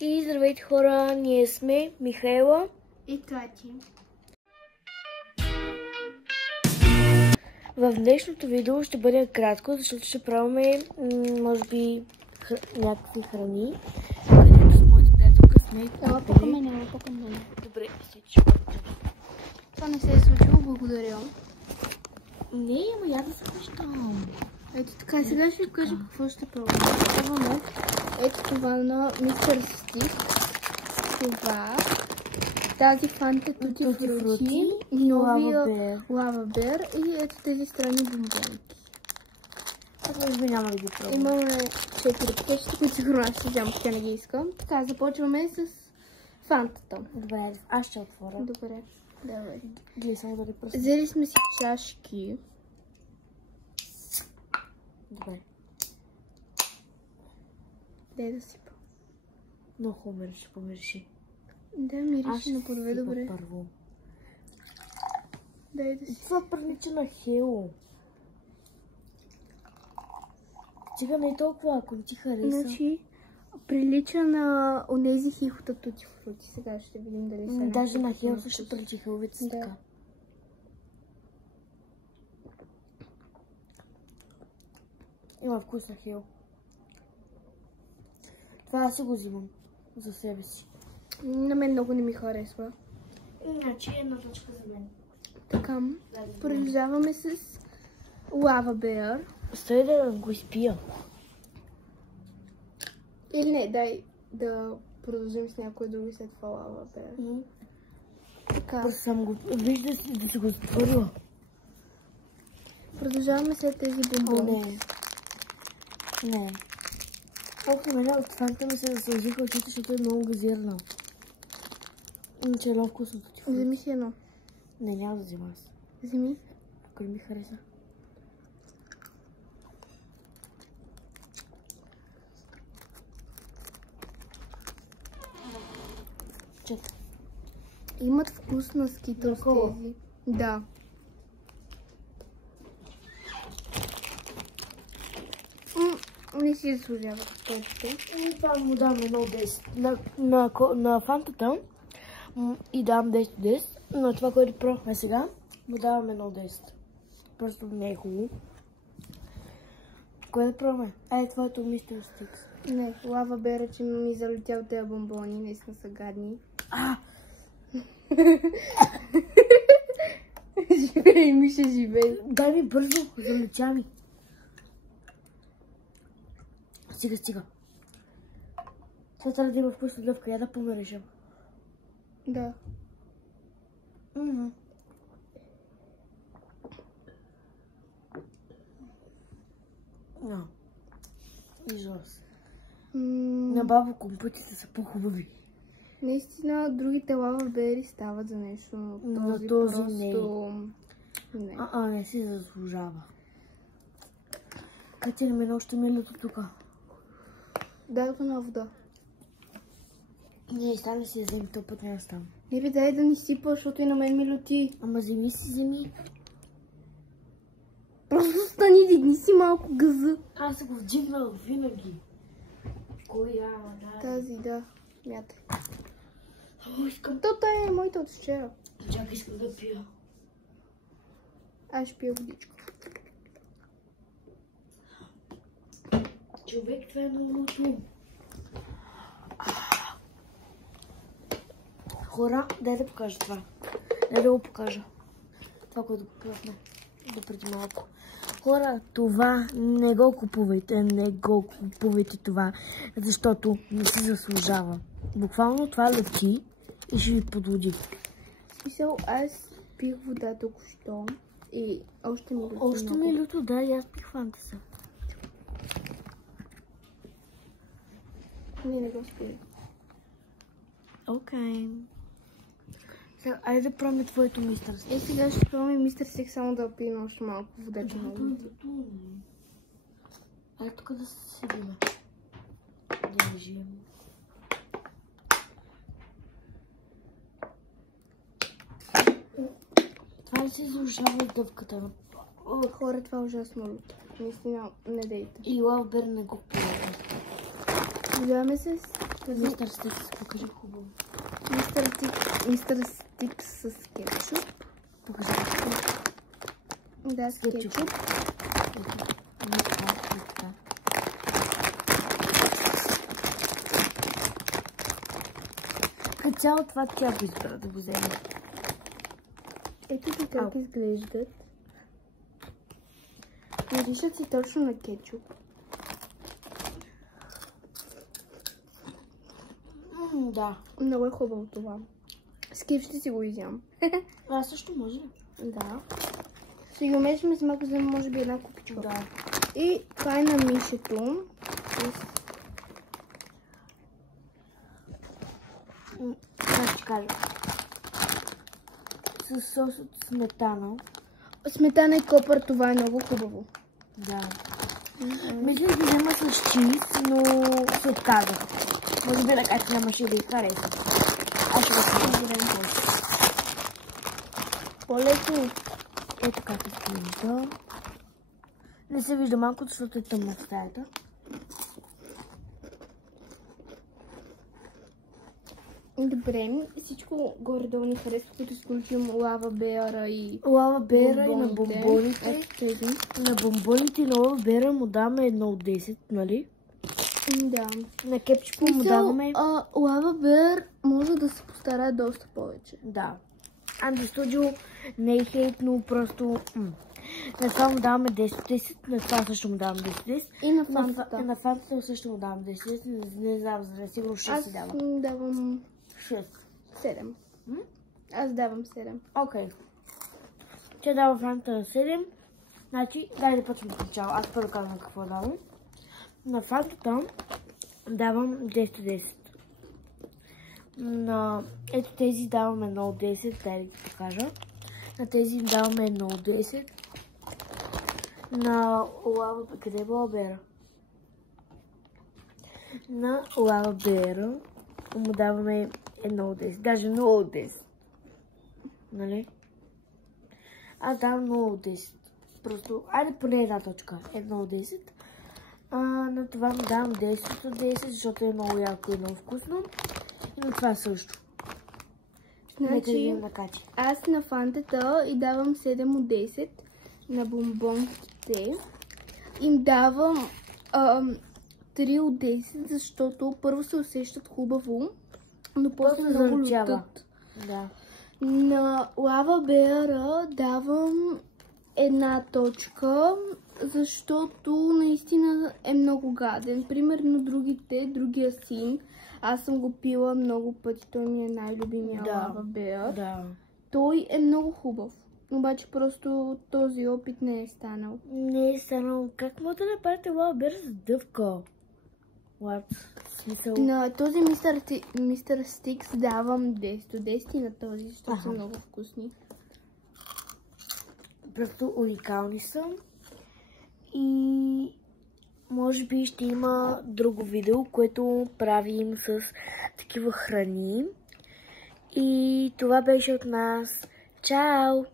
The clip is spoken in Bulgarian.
И здравейте хора, ние сме Михаела и Кати. В днешното видео ще бъде кратко, защото ще пробваме, може би, някакви храни, където с моята приятелка сме. Ела по мен, ела по мен. Добре, всичко. Това не се е случило, благодаря. Не, ама я да се хващам. Ето така, сега ще ви кажа какво ще пробваме. Ето това на Мистер Стик. Това. Тази фанта Тути Фрути. Новия Лава Бер. И ето тези странни бомбонки. Аз може би няма да ги пробвам. Имаме 4 пакетчета, които сигурно аз ще взема, тя не ги искам. Така, започваме с фантата. Добре, аз ще отворя. Добре, давай. Гледай само да ли пръста. Взели сме си чашки. Добре. Дай да сипа. Много хубаво мириш, помириши. Да, мирише на първе, добре. Първо. Дай да си. Това прилича на Хело. Сега не е толкова, ако не ти хареса. Значи, прилича на онези хихота Тути Фрути. Сега ще видим дали са. Даже на Хело ще прилича хеловица така. Има вкус на Хело. Това аз си го взимам за себе си. На мен много не ми харесва. Иначе една точка за мен. Така, продължаваме с Лава Бер. Стой да го изпия. Или не, дай да продължим с някой други след това Лава Бер. Така. Просто съм го... Вижда да си го затворила. Продължаваме след тези бомбони. Не. Колко мене от фанта ми се заслужиха очите, защото е много газирана. Иначе е много вкусно. Вземи си едно. Не, няма да взема аз. Вземи. Ако не ми хареса. Чета. Имат вкус на скитълс тези. Да. Не си заслужават точно. Това му дам едно 10. На фантата и давам 10 от 10. Но това, което пробвахме сега, му давам едно 10. Просто не е хубаво. Кое да пробваме? Твоето Мистер Стикс. Не, Лава Бера, че ми залетя от тези бомбони. Наистина са гадни. Живей, Миша, живей. Дай ми бързо, залетя ми. Стига. Това трябва да има вкусна дъвка. Я да помиришам. Да. Ужас. На баба компютите са по-хубави. Наистина, другите Лава Бери стават за нещо, но този не. Не си заслужава. Катя, не още милото тук. Дай го на вода. Не, стане си я вземи, този път не стана. Не ви дай да ни сипа, защото и на мен ми лети. Ама вземи. Просто стани, дигни си малко газа. Аз го вдигнал винаги. Коя? Тази, да. Мятай. Искам. Тота е моята от вчера. Чакай, искам да пия. Аз ще пия водичка. Човек, това е много лошо. Хора, дай да покажа това. Дай да го покажа. Това, което показахме до преди малко. Хора, това не го купувайте. Не го купувайте това, защото не си заслужава. Буквално това лети и ще ви подлуди. В смисъл, аз пих вода току-що и още ми люто. Още ми люто, да, и аз пих фантаса. Не го спи. Окей. Сега, айде да пробваме твоето Мистер Стикс. Сега ще пробваме Мистер Стикс, само да пием още малко вода, че много. Айде тук да се седиме. Държим. Това не се заслужава от дъвката. Хора, това е ужасно люто. Наистина, не дейте. И Лава Бер не го пиете. Продължаваме с Мистер Стикс, покажи хубаво. Мистер Стикс с кетчуп. Покажи. Да, с кетчуп. Като цяло това тя го избра да го вземе. Ето ги как изглеждат. Миришат си точно на кетчуп. Да. Много е хубаво това. С кеф ще си го изям. Аз също може ли? Да. Ще ги умешаме с малко, за може би една купичка. Да. И това е на мишето. Как ще кажа? С сос от сметана. Сметана и копър, това е много хубаво. Да. Мисля да взема с чиз, но се отказах. Може би да кажа, нямаше да й хареса. Аз ще го разберем после. По-леко. Ето как изглежда. Не се вижда малко, защото е тъмно в стаята. Добре, всичко горе-долу ни харесва, като изключим лава беара и Лава бера и на бомбоните. Тези. На бомбоните и на лава бера му даваме 1 от 10, нали? Да. На кепчипо му даваме... Лава бер може да се постарае доста повече. Да. Анди Студио не е хейт, но просто... На това му даваме 10 от 10, на това също му давам 10 от 10. И на фантата. На фантата също му давам 10 от 10, не знам, за да сигурно 6 си давам. Аз му давам 6. 7. Аз давам 7. Окей. Тя дава фантата 7. Значи, дай да почнем от начало. Аз първо казвам какво давам. На фантата давам 10 от 10. На ето тези даваме 1 от 10, дай да ти покажа. На тези даваме 1 от 10. На лава... Къде е лава бера? На лава бера му даваме 1 от 10. Даже 0 от 10. Нали? Аз давам 0 от 10. Просто, айде поне една точка. 1 от 10. На това му давам 10 от 10, защото е много яко и много вкусно. И на това също. Значи, аз на фантата и давам 7 от 10. На бомбонките им давам 3 от 10, защото първо се усещат хубаво, но после много лютат. Да. На лава беара давам 1 точка, защото наистина е много гаден. Примерно другия син, аз съм го пила много пъти, той ми е най-любимия лава беар. Да. Той е много хубав. Обаче просто този опит не е станал. Не е станал. Как може да направите лава бер с дъвка? Смисъл? На този мистер Стикс давам 10 от 10 и на този, защото са много вкусни. Просто уникални са. И може би ще има друго видео, което правим с такива храни. И това беше от нас. Чао!